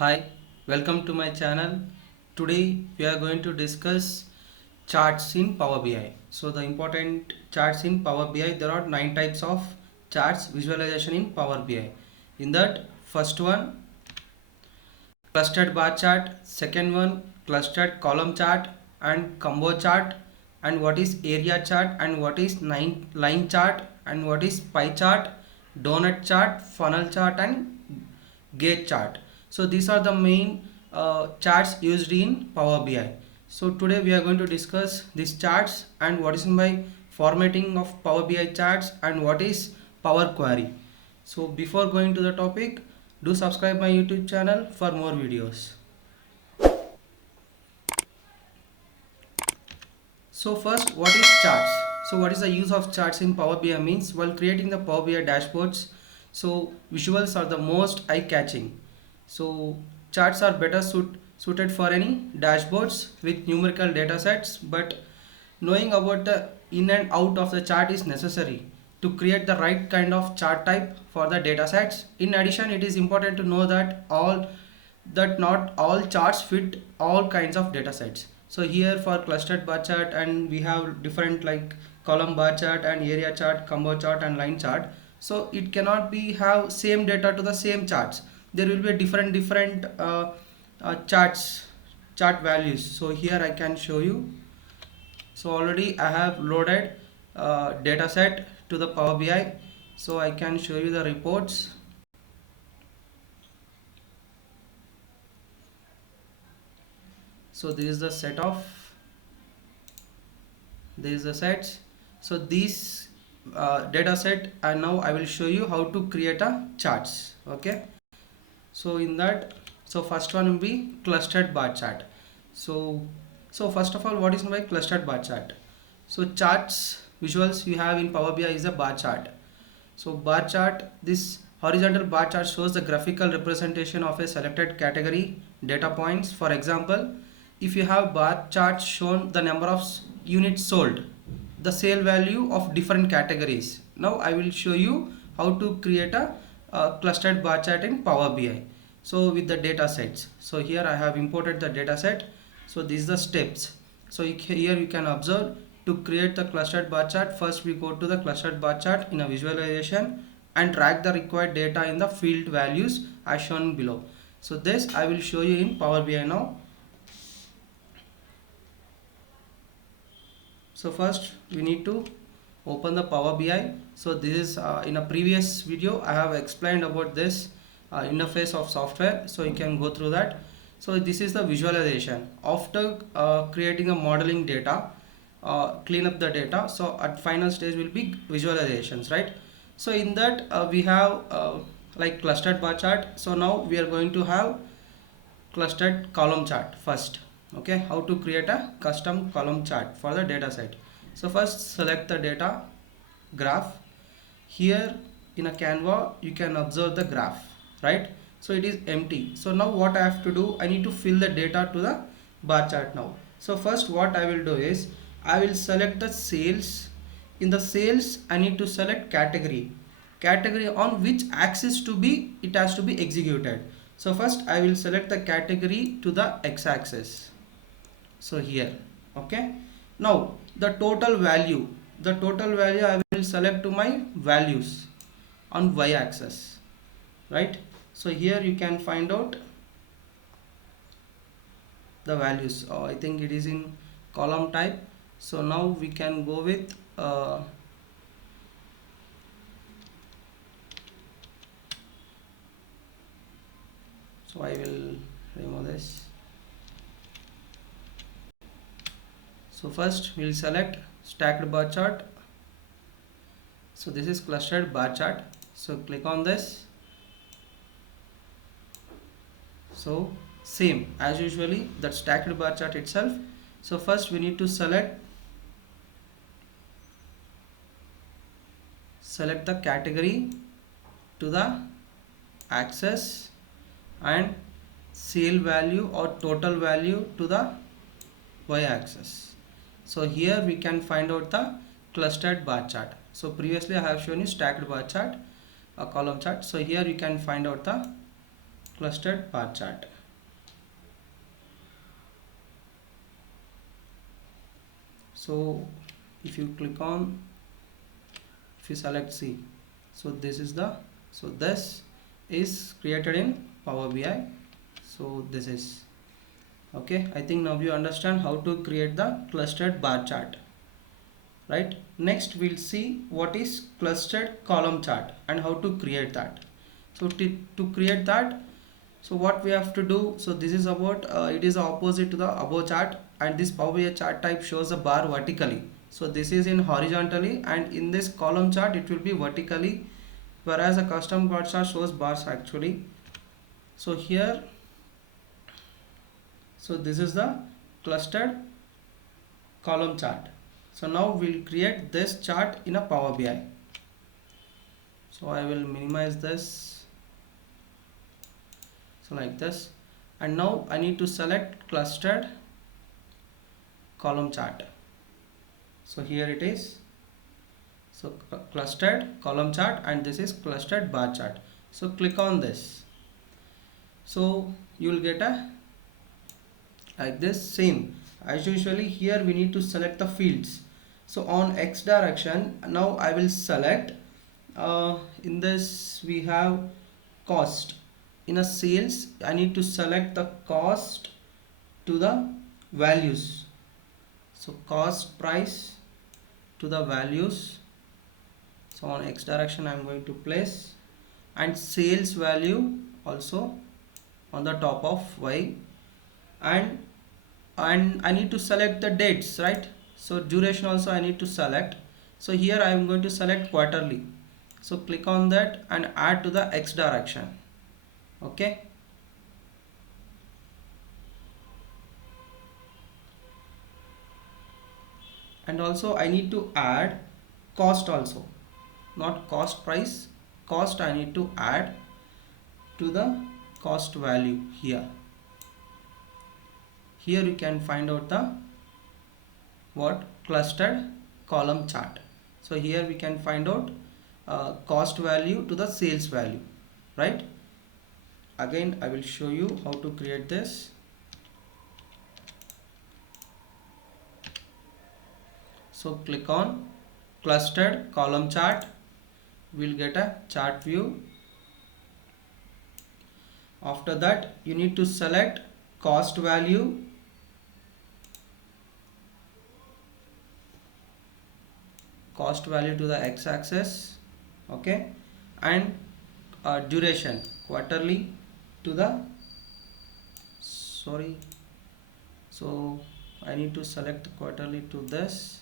Hi, welcome to my channel. Today we are going to discuss charts in Power BI. So the important charts in Power BI, there are 9 types of charts visualization in Power BI. In that, first one, clustered bar chart, second one, clustered column chart and combo chart, and what is area chart, and what is line chart, and what is pie chart, donut chart, funnel chart and gauge chart. So these are the main charts used in Power BI. So today we are going to discuss these charts and what is by formatting of Power BI charts and what is Power Query. So before going to the topic, do subscribe my YouTube channel for more videos. So first, what is charts? So what is the use of charts in Power BI means? While creating the Power BI dashboards, so visuals are the most eye-catching. So charts are better suited for any dashboards with numerical data sets, but knowing about the in and out of the chart is necessary to create the right kind of chart type for the data sets. In addition, it is important to know that not all charts fit all kinds of data sets. So here for clustered bar chart, and we have different like column bar chart and area chart, combo chart and line chart. So it cannot be have same data to the same charts. There will be a different chart values. So here I can show you. So already I have loaded data set to the Power BI. So I can show you the reports. So this is the sets. So these data set, and now I will show you how to create a charts. Okay, so in that, so first one will be clustered bar chart. So first of all, what is my clustered bar chart? So charts visuals we have in Power BI is a bar chart. So bar chart, this horizontal bar chart shows the graphical representation of a selected category data points. For example, if you have bar chart shown the number of units sold, the sale value of different categories. Now I will show you how to create a clustered bar chart in Power BI. So with the data sets. So here I have imported the data set. So these are the steps. So here you can observe, to create the clustered bar chart, first we go to the clustered bar chart in a visualization and drag the required data in the field values as shown below. So this I will show you in Power BI now. So first we need to open the Power BI. So this is in a previous video I have explained about this interface of software, so you can go through that. So this is the visualization after creating a modeling data, clean up the data. So at final stage will be visualizations, right? So in that we have like clustered bar chart. So now we are going to have clustered column chart first. Okay, how to create a custom column chart for the data set. So first select the data graph. Here in a Canva you can observe the graph, right? So it is empty. So now what I have to do, I need to fill the data to the bar chart now. So first what I will do is I will select the sales. In the sales I need to select category on which axis to be it has to be executed. So first I will select the category to the x-axis. So here, okay. Now the total value I will select to my values on y-axis, right? So here you can find out the values. I think it is in column type. So now we can go with so I will remove this. So first we will select stacked bar chart. So this is clustered bar chart. So click on this. So same as usually that stacked bar chart itself. So first we need to select the category to the axis and sale value or total value to the y-axis. So here we can find out the clustered bar chart. So previously I have shown you stacked bar chart, a column chart. So here you can find out the clustered bar chart. So if you click on, if you select C, so this is the, so this is created in Power BI. So this is okay. I think now you understand how to create the clustered bar chart, right? Next we'll see what is clustered column chart and how to create that. So to create that, so what we have to do, so this is about it is opposite to the above chart, and this Power BI chart type shows a bar vertically. So this is in horizontally, and in this column chart it will be vertically, whereas a custom bar chart shows bars actually. So here, so this is the clustered column chart. So now we'll create this chart in a Power BI. So I will minimize this, so like this, and now I need to select clustered column chart. So here it is, so clustered column chart, and this is clustered bar chart. So click on this, so you will get a like this. Same as usually, here we need to select the fields. So on X direction, now I will select in this we have cost. In a sales, I need to select the cost to the values. So cost price to the values. So on X direction I am going to place, and sales value also on the top of Y, and I need to select the dates, right? So duration also I need to select. So here I am going to select quarterly. So click on that and add to the X direction. Okay. And also I need to add cost also, not cost price, cost I need to add to the cost value here. Here you can find out the what clustered column chart. So here we can find out cost value to the sales value, right? Again I will show you how to create this. So click on clustered column chart, we'll get a chart view. After that you need to select cost value, cost value to the x-axis, okay, and duration quarterly to the, sorry, so I need to select quarterly to this,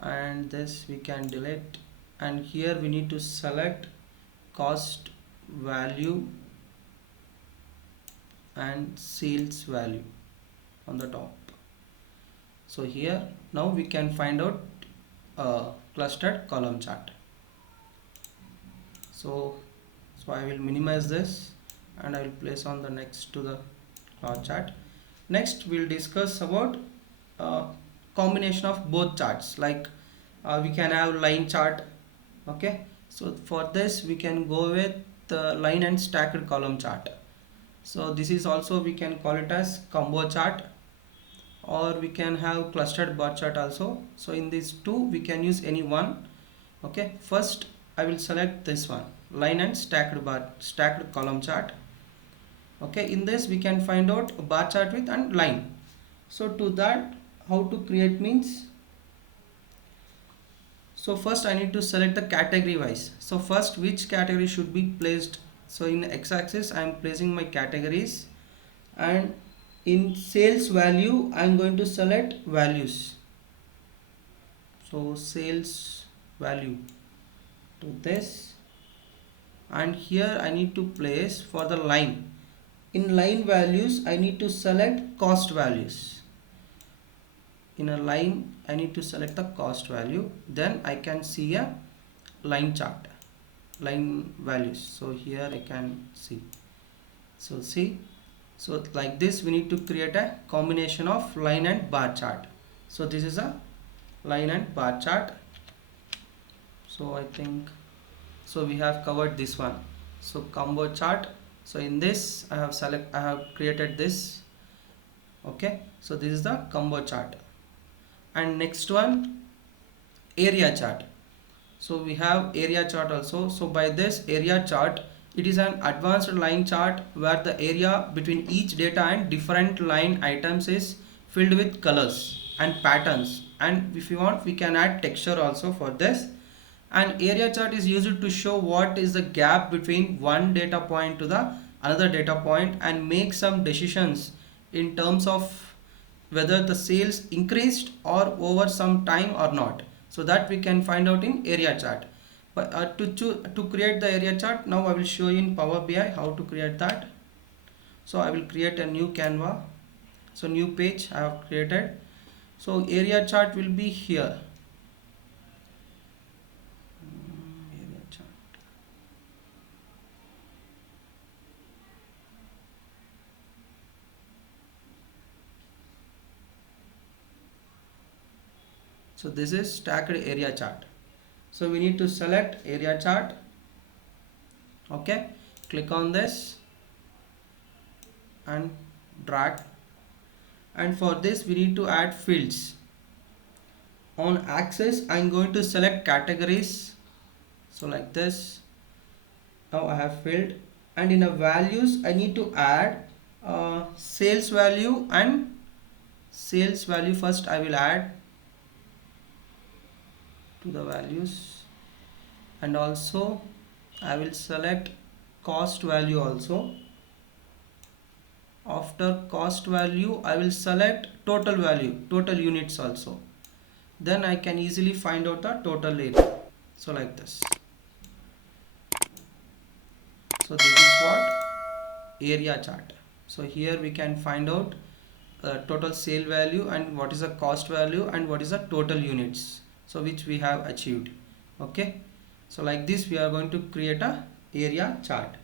and this we can delete, and here we need to select cost value and sales value on the top. So here now we can find out clustered column chart. So I will minimize this and I will place on the next to the chart. Next we'll discuss about combination of both charts, like we can have line chart. Okay, so for this we can go with the line and stacked column chart. So this is also, we can call it as combo chart, or we can have clustered bar chart also. So in these two we can use any one. Okay, first I will select this one, line and stacked column chart. Okay, in this we can find out a bar chart with and line. So to that, how to create means, so first I need to select the category wise. So first, which category should be placed. So in x-axis I am placing my categories, and in sales value I am going to select values. So sales value to this, and here I need to place for the line. In line values I need to select cost values. In a line I need to select the cost value, then I can see a line chart, line values. So here I can see, so see, so like this we need to create a combination of line and bar chart. So this is a line and bar chart. So I think, so we have covered this one. So combo chart So in this I have created this. Okay, so this is the combo chart. And next one, area chart. So we have area chart also. So by this area chart, it is an advanced line chart where the area between each data and different line items is filled with colors and patterns, and if you want we can add texture also for this. And area chart is used to show what is the gap between one data point to the another data point and make some decisions in terms of whether the sales increased or over some time or not. So that we can find out in area chart. But to create the area chart, now I will show you in Power BI how to create that. So I will create a new Canva. So new page I have created. So area chart will be here. Area chart. So this is stacked area chart. So we need to select area chart. Okay, click on this and drag. And for this we need to add fields. On axis I'm going to select categories. So like this. Now I have filled, and in the values I need to add sales value and sales value. First I will add to the values, and also I will select cost value also. After cost value I will select total value, total units also. Then I can easily find out the total area. So like this. So this is what area chart. So here we can find out total sale value and what is the cost value and what is the total units, so which we have achieved. Okay, so like this we are going to create a area chart.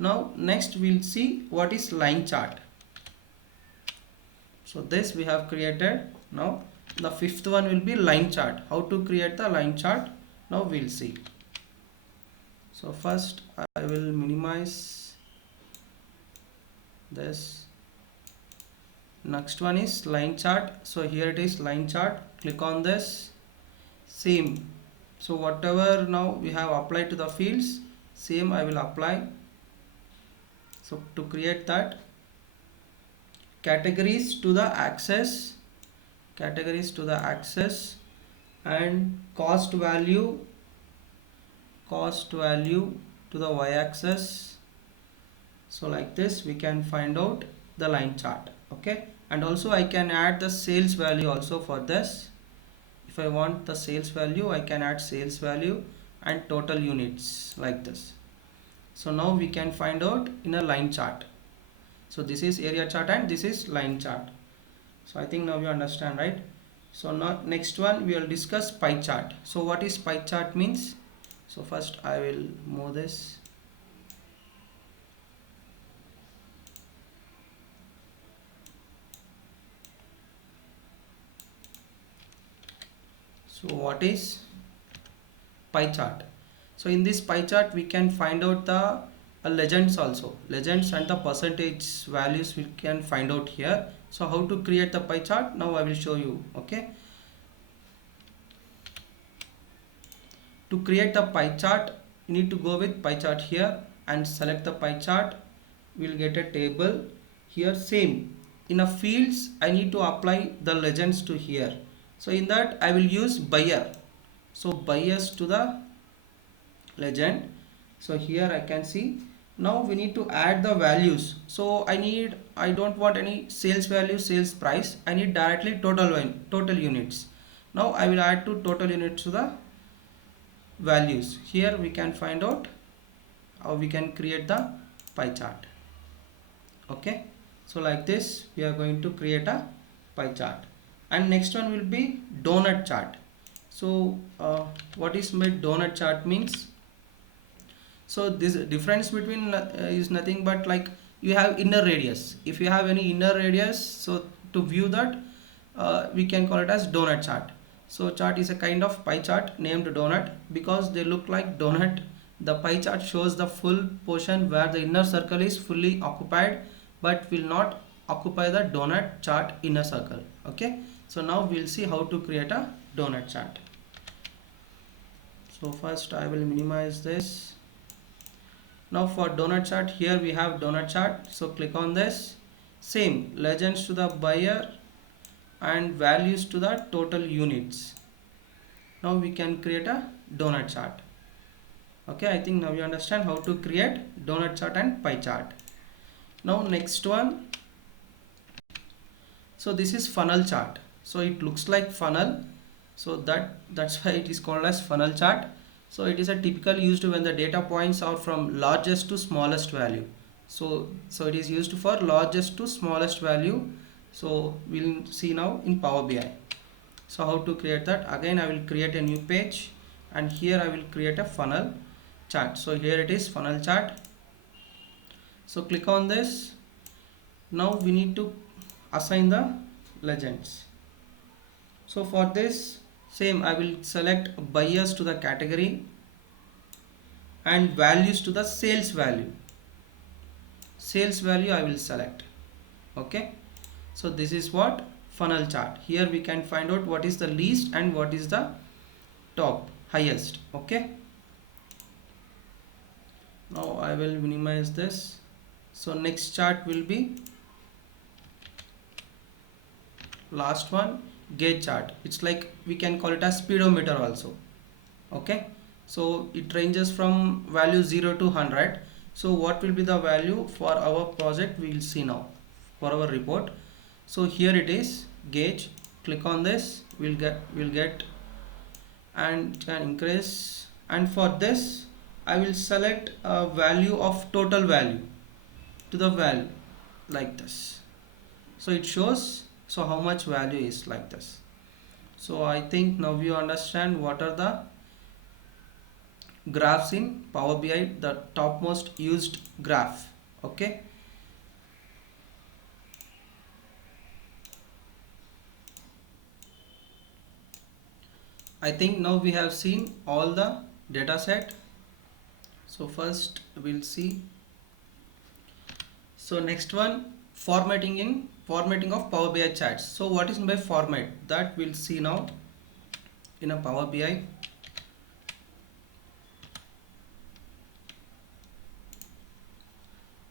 Now next we'll see what is line chart. So this we have created. Now the fifth one will be line chart. How to create the line chart, now we'll see. So first I will minimize this. Next one is line chart. So here it is, line chart. Click on this. Same. So whatever now we have applied to the fields, same I will apply. So to create that, categories to the axis, categories to the axis, and cost value to the y-axis. So like this we can find out the line chart. Okay, and also I can add the sales value also for this. If I want the sales value, I can add sales value and total units like this. So now we can find out in a line chart. So this is area chart and this is line chart. So I think now you understand, right? So now next one we will discuss pie chart. So what is pie chart means? So first I will move this. So what is pie chart? So in this pie chart we can find out the legends also, legends and the percentage values we can find out here. So how to create the pie chart, now I will show you. Okay, to create the pie chart you need to go with pie chart here and select the pie chart. We will get a table here. Same in a fields I need to apply the legends to here. So in that I will use buyer. So bias to the legend. So here I can see. Now we need to add the values. So I don't want any sales value, sales price. I need directly total units. Now I will add to total units to the values. Here we can find out how we can create the pie chart. Okay, so like this we are going to create a pie chart. And next one will be donut chart. So what is my donut chart means? So this difference between is nothing but like you have inner radius. If you have any inner radius, so to view that we can call it as donut chart. So chart is a kind of pie chart named donut because they look like donut. the pie chart shows the full portion where the inner circle is fully occupied but will not occupy the donut chart inner circle. Okay, so now we'll see how to create a donut chart. So first I will minimize this. Now for donut chart, here we have donut chart, so click on this. Same legends to the buyer and values to the total units. Now we can create a donut chart. Okay, I think now you understand how to create donut chart and pie chart. Now next one, so this is funnel chart. So it looks like funnel, so that's why it is called as funnel chart. So it is a typical used when the data points are from largest to smallest value. So it is used for largest to smallest value. So we'll see now in Power BI. So how to create that? Again, I will create a new page and here I will create a funnel chart. So here it is, funnel chart. So click on this. Now we need to assign the legends. So for this, same, I will select buyers to the category and values to the sales value. Sales value I will select. Okay, so this is what funnel chart. Here we can find out what is the least and what is the top, highest. Okay, now I will minimize this. So next chart will be last one, gauge chart. It's like we can call it a speedometer also. Okay, so it ranges from value 0 to 100. So what will be the value for our project, we will see now for our report. So here it is, gauge. Click on this, we'll get and can increase, and for this I will select a value of total value to the value like this. So it shows so how much value is like this. So I think now you understand what are the graphs in Power BI, the topmost used graph. Okay, I think now we have seen all the data set. So first we'll see. So next one, formatting of Power BI charts. So what is by format, that we'll see now in a Power BI.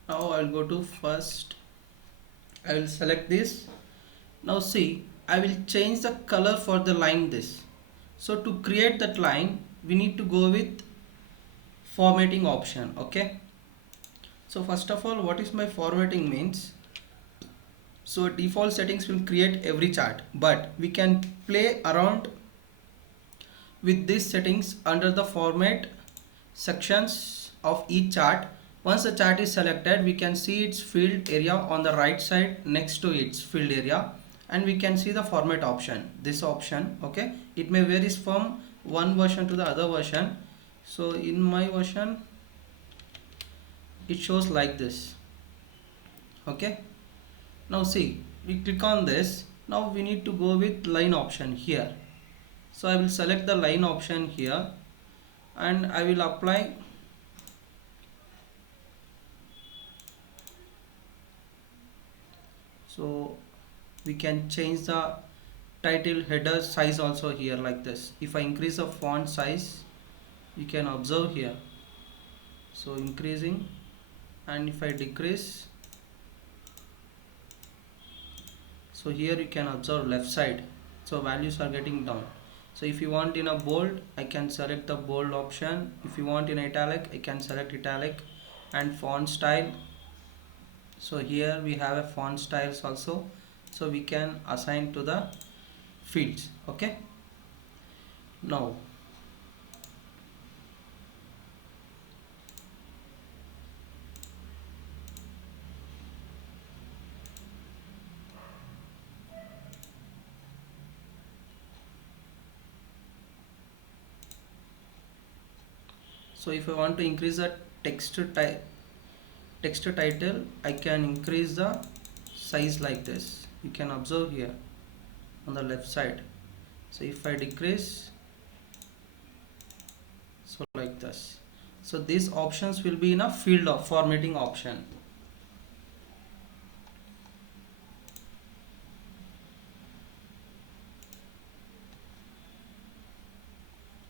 Now I will go to first, I will select this. Now see, I will change the color for the line this. So to create that line, we need to go with formatting option. Okay, so first of all, what is my formatting means? So default settings will create every chart, but we can play around with these settings under the format sections of each chart. Once the chart is selected, we can see its field area on the right side next to its field area, and we can see the format option, this option. Okay, it may varies from one version to the other version. So in my version it shows like this. Okay, now see, we click on this. Now we need to go with line option here. So I will select the line option here and I will apply. So we can change the title header size also here like this. If I increase the font size, you can observe here, so increasing, and if I decrease, so here you can observe left side, so values are getting down. So if you want in a bold, I can select the bold option. If you want in italic, I can select italic. And font style, so here we have a font styles also, so we can assign to the fields. Okay, now so if I want to increase the text title, I can increase the size like this. You can observe here on the left side. So if I decrease, so like this. So these options will be in a field of formatting option.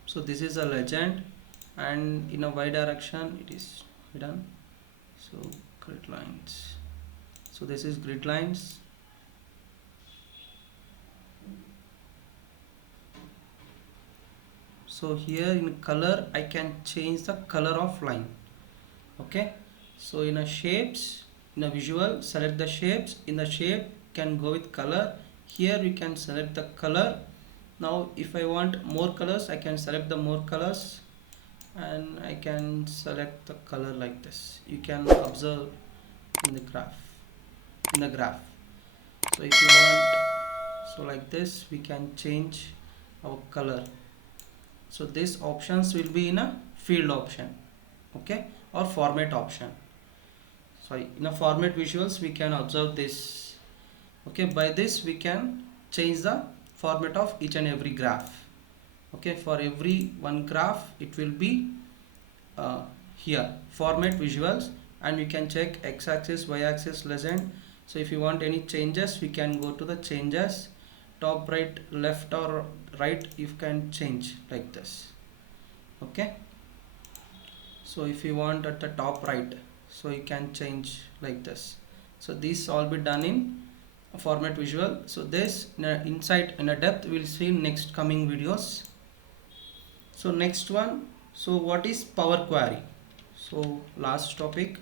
So this is a legend, and in a y direction it is hidden. So grid lines. So this is grid lines. So here in color I can change the color of line. Okay, so in a shapes, in a visual, select the shapes. In the shape can go with color. Here we can select the color. Now if I want more colors, I can select the more colors, and I can select the color like this. You can observe in the graph. So if you want, so like this we can change our color. So these options will be in a field option, okay, or format option. So in a format visuals we can observe this. Okay, by this we can change the format of each and every graph. Okay, for every one graph it will be here format visuals, and we can check x-axis, y-axis, legend. So if you want any changes, we can go to the changes, top, right, left or right, you can change like this. Okay, so if you want at the top right, so you can change like this. So these all be done in format visual. So this insight in a depth we'll see in next coming videos. So next one, so what is PowerQuery? So last topic.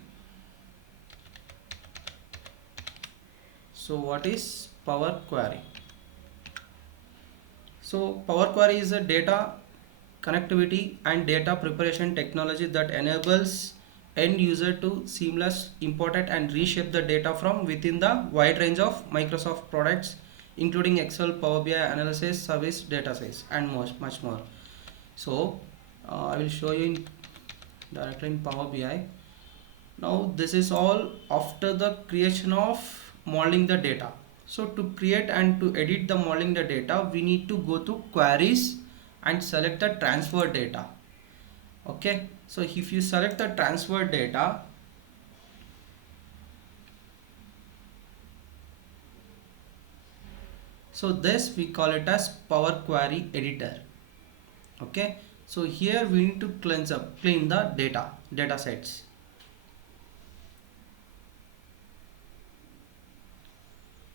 So what is PowerQuery? So PowerQuery is a data connectivity and data preparation technology that enables end user to seamless import it and reshape the data from within the wide range of Microsoft products, including Excel, Power BI, analysis, service, data sets, and much more. So I will show you directly in Power BI. Now this is all after the creation of modeling the data. So to create and to edit the modeling the data, we need to go to queries and select the transfer data. Okay, so if you select the transfer data, so this we call it as Power Query editor. Okay, so here we need to clean the data sets.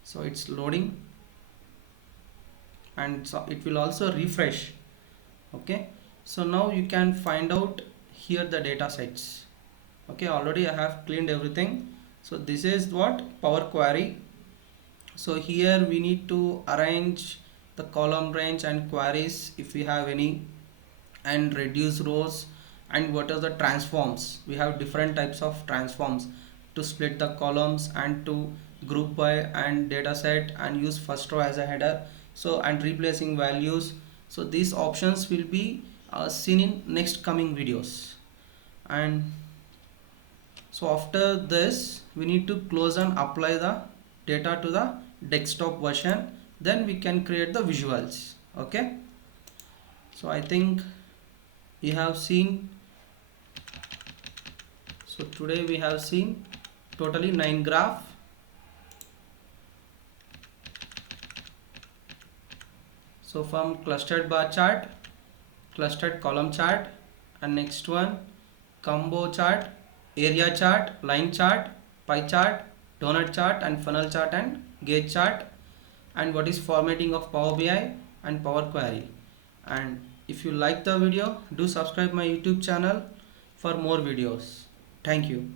So it's loading, and so it will also refresh. Okay, so now you can find out here the data sets. Okay, already I have cleaned everything. So this is what Power Query. So here we need to arrange the column range and queries if we have any, and reduce rows, and what are the transforms. We have different types of transforms to split the columns and to group by and data set, and use first row as a header, so and replacing values. So these options will be seen in next coming videos. And so after this we need to close and apply the data to the desktop version, then we can create the visuals. Okay, so I think we have seen, so today we have seen totally 9 graph. So from clustered bar chart, clustered column chart, and next one combo chart, area chart, line chart, pie chart, donut chart, and funnel chart, and gauge chart, and what is formatting of Power BI and Power Query. And if you like the video, do subscribe my YouTube channel for more videos. Thank you.